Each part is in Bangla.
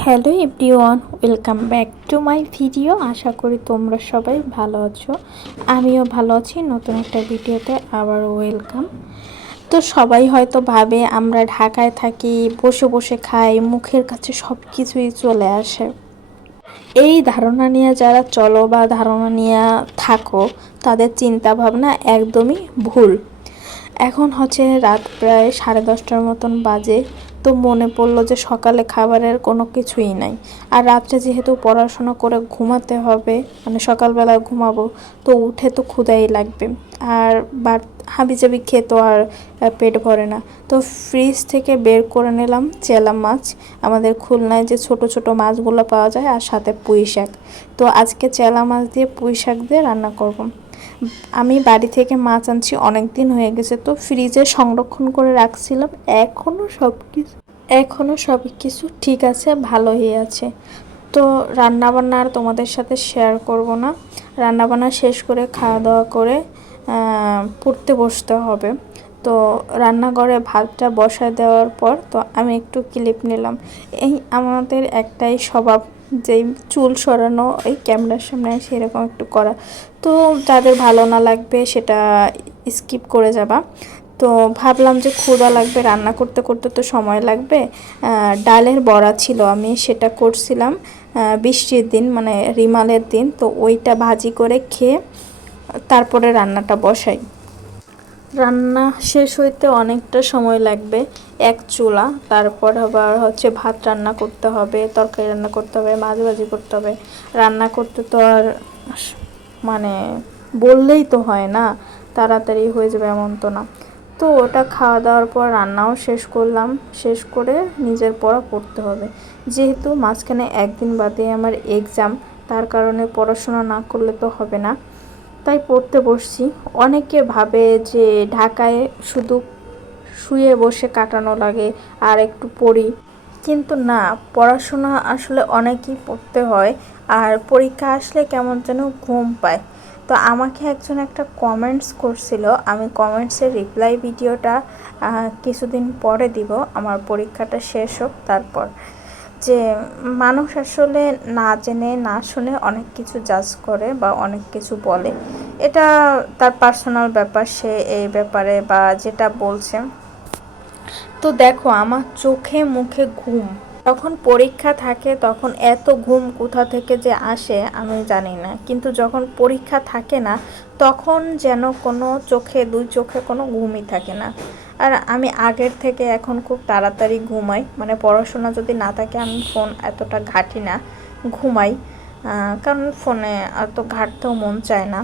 Hello everyone, welcome back to my video. আশা করি তোমরা সবাই ভালো আছো, আমিও ভালো আছি। নতুন একটা ভিডিওতে আবার ওয়েলকাম। তো সবাই হয়তো ভাবে আমরা ঢাকায় থাকি, বসে বসে খাই, মুখের কাছে সব কিছুই চলে আসে। এই ধারণা নিয়ে যারা চলো বা ধারণা নিয়ে থাকো, তাদের চিন্তা ভাবনা একদমই ভুল। এখন হচ্ছে রাত প্রায় 10:30টার মতন বাজে। তো মনে পড়লো যে সকালে খাবারের কোনো কিছুই নাই, আর রাত্রে যেহেতু পড়াশোনা করে ঘুমাতে হবে, মানে সকালবেলা ঘুমাবো, তো উঠে তো ক্ষুধাই লাগবে। আর হাবিজাবি খেয়ে তো আর পেট ভরে না। তো ফ্রিজ থেকে বের করে নিলাম চেলা মাছ। আমাদের খুলনায় যে ছোট ছোট মাছগুলো পাওয়া যায়, আর সাথে পুঁই শাক। তো আজকে চেলা মাছ দিয়ে পুঁই শাক দিয়ে রান্না করব। আমি বাড়ি থেকে মাছ আনছি, অনেক দিন হয়ে গেছে, তো ফ্রিজে সংরক্ষণ করে রাখছিলাম। এখনো সব কিছু ঠিক আছে, ভালোই আছে। তো রান্নাবান্না আর তোমাদের সাথে শেয়ার করব না। রান্নাবান্না শেষ করে খাওয়া দাওয়া করে পড়তে বসতে হবে। তো রান্নাঘরে ভাতটা বসায় দেওয়ার পর তো আমি একটু ক্লিপ নিলাম। এই আমাদের একটাই স্বভাব, যেই চুল সরানো ওই ক্যামেরার সামনে সেরকম একটু করা। তো যাদের ভালো না লাগবে সেটা স্কিপ করে যাবা। তো ভাবলাম যে ক্ষুধা লাগবে, রান্না করতে করতে তো সময় লাগবে। ডালের বড়া ছিল, আমি সেটা করছিলাম বৃষ্টির দিন, মানে রিমালের দিন। তো ওইটা ভাজি করে খেয়ে তারপরে রান্নাটা বসাই। রান্না শেষ হইতে অনেকটা সময় লাগবে, এক চুলা। তারপর আবার হচ্ছে ভাত রান্না করতে হবে, তরকারি রান্না করতে হবে, মাছ ভাজি করতে হবে। রান্না করতে তো আর মানে বললেই তো হয় না, তাড়াতাড়ি হয়ে যাবে এমন তো না। তো ওটা খাওয়া দাওয়ার পর রান্নাও শেষ করলাম। শেষ করে নিজের পড়া পড়তে হবে, যেহেতু মাঝখানে একদিন বাদে আমার এক্সাম, তার কারণে পড়াশোনা না করলে তো হবে না। তাই পড়তে বসছি। অনেকে ভাবে যে ঢাকায় শুধু শুয়ে বসে কাটানো লাগে আর একটু পড়ি, কিন্তু না, পড়াশোনা আসলে অনেকই পড়তে হয়। আর পরীক্ষা আসলে কেমন যেন ঘুম পায়। তো আমাকে একজন একটা কমেন্টস করছিল, আমি কমেন্টসের রিপ্লাই ভিডিওটা কিছুদিন পরে দিব, আমার পরীক্ষাটা শেষ হোক তারপর। যে মানুষ আসলে না জেনে না শুনে অনেক কিছু জাজ করে বা অনেক কিছু বলে, এটা তার পার্সোনাল ব্যাপার, সে এই ব্যাপারে বা যেটা বলছে। তো দেখো আমার চোখে মুখে ঘুম, যখন পরীক্ষা থাকে তখন এত ঘুম কোথা থেকে যে আসে আমি জানি না, কিন্তু যখন পরীক্ষা থাকে না তখন যেন কোনো চোখে দুই চোখে কোনো ঘুমই থাকে না। আর আমি আগের থেকে এখন খুব তাড়াতাড়ি ঘুমাই, মানে পড়াশোনা যদি না থাকে আমি ফোন এতটা ঘাঁটি না, ঘুমাই। কারণ ফোনে এত ঘাঁটতেও মন চায় না,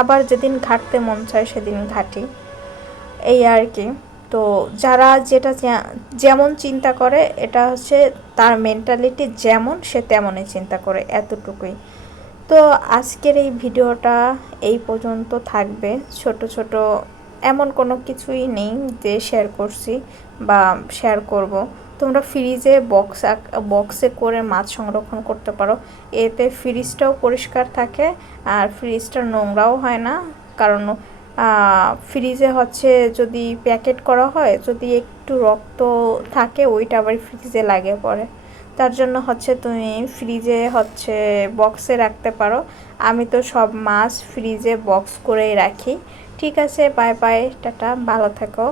আবার যেদিন ঘাঁটতে মন চায় সেদিন ঘাঁটি, এই আর কি। তো যারা যেটা যেমন চিন্তা করে, এটা হচ্ছে তার মেন্টালিটি যেমন, সে তেমনই চিন্তা করে, এতটুকুই। তো আজকের এই ভিডিওটা এই পর্যন্ত থাকবে। ছোট ছোট এমন কোনো কিছুই নেই যে শেয়ার করছি বা শেয়ার করব। তোমরা ফ্রিজে বক্সে করে মাছ সংরক্ষণ করতে পারো, এতে ফ্রিজটাও পরিষ্কার থাকে আর ফ্রিজটা নোংরাও হয় না। কারণ ফ্রিজে হচ্ছে যদি প্যাকেট করা হয়, যদি একটু রক্ত থাকে ওইটা আবার ফ্রিজে লাগে পড়ে, তার জন্য হচ্ছে তুমি ফ্রিজে হচ্ছে বক্সে রাখতে পারো। আমি তো সব মাছ ফ্রিজে বক্স করেই রাখি। ঠিক আছে, বাই বাই, টাটা, ভালো থেকো।